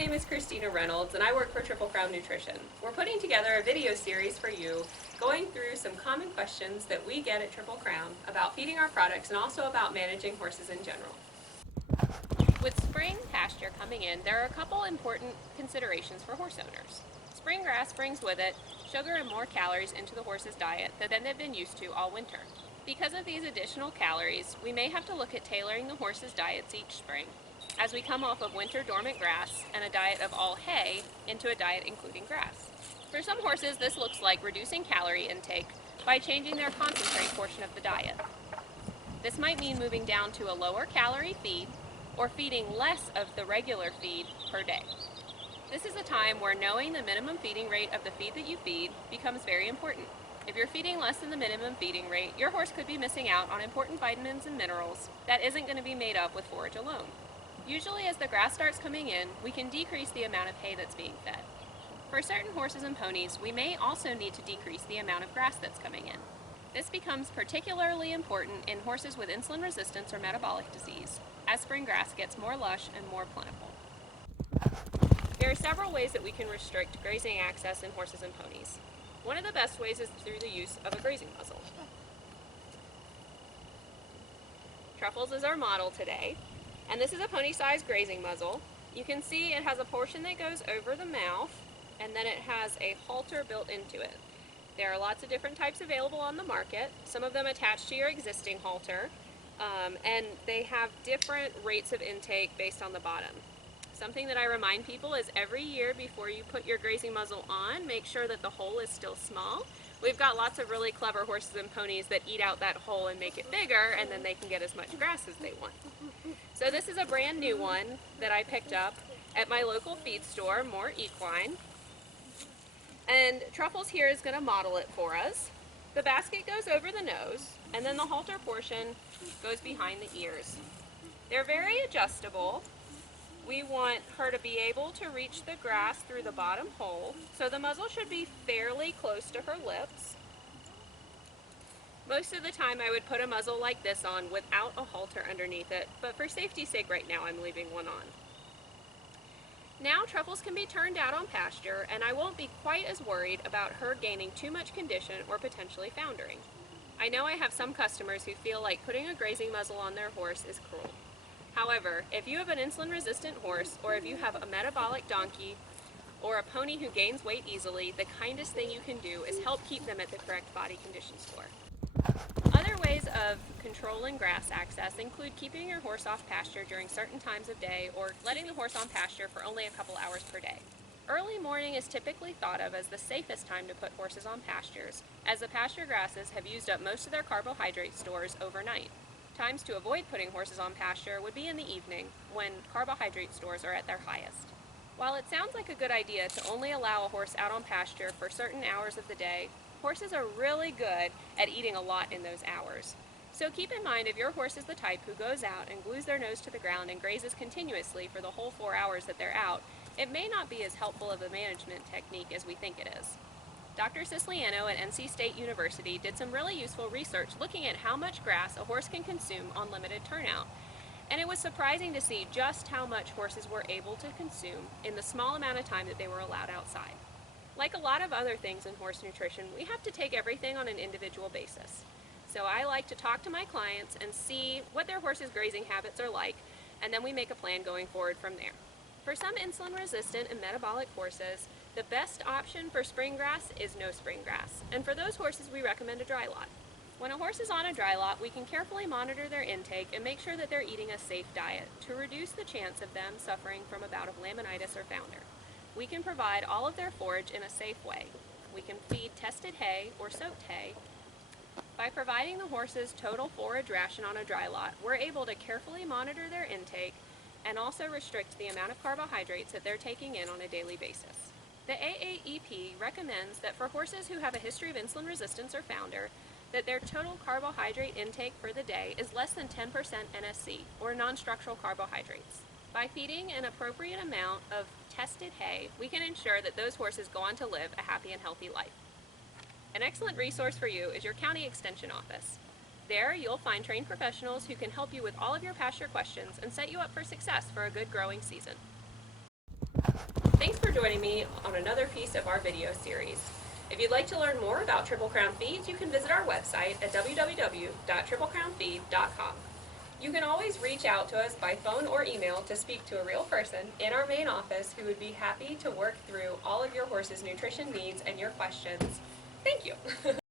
name is Christina Reynolds and I work for Triple Crown Nutrition. We're putting together a video series for you going through some common questions that we get at Triple Crown about feeding our products and also about managing horses in general. With spring pasture coming in, there are a couple important considerations for horse owners. Spring grass brings with it sugar and more calories into the horse's diet than they've been used to all winter. Because of these additional calories, we may have to look at tailoring the horse's diets each spring, as we come off of winter dormant grass and a diet of all hay into a diet including grass. For some horses, this looks like reducing calorie intake by changing their concentrate portion of the diet. This might mean moving down to a lower calorie feed or feeding less of the regular feed per day. This is a time where knowing the minimum feeding rate of the feed that you feed becomes very important. If you're feeding less than the minimum feeding rate, your horse could be missing out on important vitamins and minerals that isn't going to be made up with forage alone. Usually as the grass starts coming in, we can decrease the amount of hay that's being fed. For certain horses and ponies, we may also need to decrease the amount of grass that's coming in. This becomes particularly important in horses with insulin resistance or metabolic disease, as spring grass gets more lush and more plentiful. There are several ways that we can restrict grazing access in horses and ponies. One of the best ways is through the use of a grazing muzzle. Truffles is our model today, and this is a pony-sized grazing muzzle. You can see it has a portion that goes over the mouth, and then it has a halter built into it. There are lots of different types available on the market, some of them attached to your existing halter, and they have different rates of intake based on the bottom. Something that I remind people is every year before you put your grazing muzzle on, make sure that the hole is still small. We've got lots of really clever horses and ponies that eat out that hole and make it bigger, and then they can get as much grass as they want. So this is a brand new one that I picked up at my local feed store, More Equine. And Truffles here is going to model it for us. The basket goes over the nose, and then the halter portion goes behind the ears. They're very adjustable. We want her to be able to reach the grass through the bottom hole, so the muzzle should be fairly close to her lips. Most of the time I would put a muzzle like this on without a halter underneath it, but for safety's sake right now I'm leaving one on. Now Truffles can be turned out on pasture, and I won't be quite as worried about her gaining too much condition or potentially foundering. I know I have some customers who feel like putting a grazing muzzle on their horse is cruel. However, if you have an insulin-resistant horse, or if you have a metabolic donkey, or a pony who gains weight easily, the kindest thing you can do is help keep them at the correct body condition score. Other ways of controlling grass access include keeping your horse off pasture during certain times of day, or letting the horse on pasture for only a couple hours per day. Early morning is typically thought of as the safest time to put horses on pastures, as the pasture grasses have used up most of their carbohydrate stores overnight. Times to avoid putting horses on pasture would be in the evening, when carbohydrate stores are at their highest. While it sounds like a good idea to only allow a horse out on pasture for certain hours of the day, horses are really good at eating a lot in those hours. So keep in mind, if your horse is the type who goes out and glues their nose to the ground and grazes continuously for the whole 4 hours that they're out, it may not be as helpful of a management technique as we think it is. Dr. Siciliano at NC State University did some really useful research looking at how much grass a horse can consume on limited turnout. And it was surprising to see just how much horses were able to consume in the small amount of time that they were allowed outside. Like a lot of other things in horse nutrition, we have to take everything on an individual basis. So I like to talk to my clients and see what their horse's grazing habits are like, and then we make a plan going forward from there. For some insulin-resistant and metabolic horses, the best option for spring grass is no spring grass, and for those horses we recommend a dry lot. When a horse is on a dry lot, we can carefully monitor their intake and make sure that they're eating a safe diet to reduce the chance of them suffering from a bout of laminitis or founder. We can provide all of their forage in a safe way. We can feed tested hay or soaked hay. By providing the horses total forage ration on a dry lot, we're able to carefully monitor their intake and also restrict the amount of carbohydrates that they're taking in on a daily basis. The AAEP recommends that for horses who have a history of insulin resistance or founder, that their total carbohydrate intake for the day is less than 10% NSC, or non-structural carbohydrates. By feeding an appropriate amount of tested hay, we can ensure that those horses go on to live a happy and healthy life. An excellent resource for you is your county extension office. There, you'll find trained professionals who can help you with all of your pasture questions and set you up for success for a good growing season. Thanks for joining me on another piece of our video series. If you'd like to learn more about Triple Crown Feeds, you can visit our website at www.triplecrownfeed.com. You can always reach out to us by phone or email to speak to a real person in our main office who would be happy to work through all of your horse's nutrition needs and your questions. Thank you.